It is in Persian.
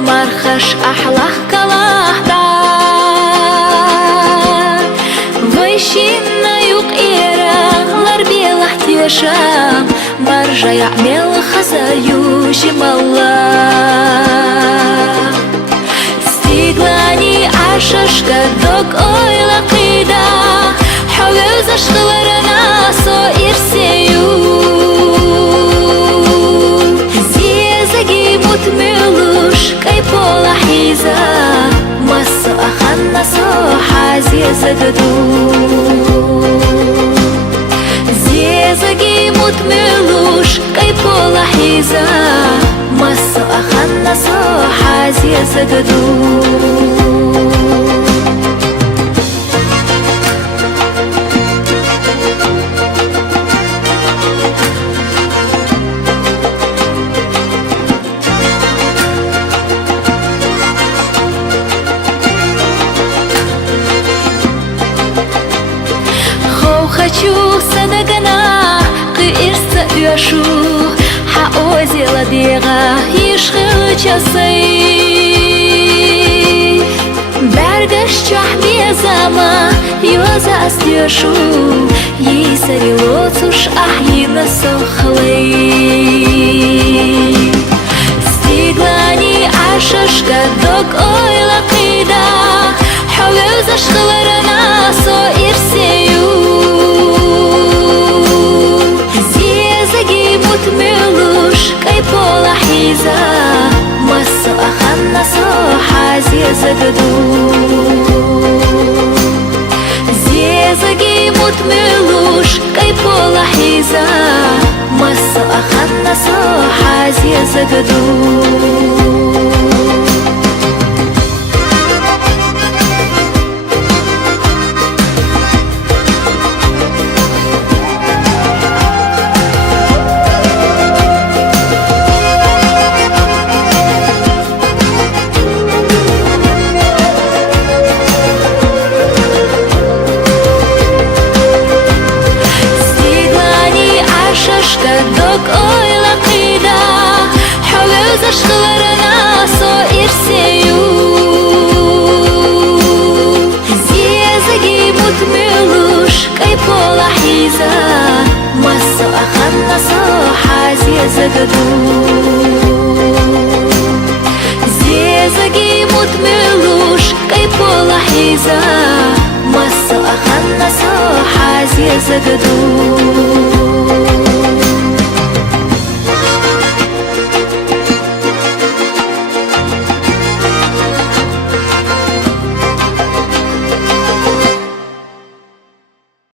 مرخش أحلاه كلاهدا ويشينا يقيرا لربيله تيشا مرجع يعمل خزايو شمالا ستيغلاني عشاشكا دوك ойла قيدا حويو زاشقلرنا سو إرسيو زيزاجي متملوش كاي بولا حيزا مسو أخنا سو حازيزاجدو زيزاجي متملوش كاي بولا حيزا مسو أخنا سو حازيزاجدو хочу садагана қиырса үйашу хаози ладиға ешқы часай бәргіш чахмезама юза астешу ейсари лоцуш ахина сохлай стиглани ашашка док ойла қида حويوز أشغلرنا سو إرسيو زيزاجي متملوش كاي بولا حيزا مسو أخنا سو حازيزاجدو زيزاجي متملوش كاي بولا حيزا مسو أخنا سو حازيزاجدو دوك ойла قيدا حويوز أشغلرنا سو إرسيو زيزاجي متملوش كاي بولا حيزا مسو أخنا سو حازيزاجدو زيزاجي متملوش كاي بولا حيزا مسو أخنا سو حازيزاجدو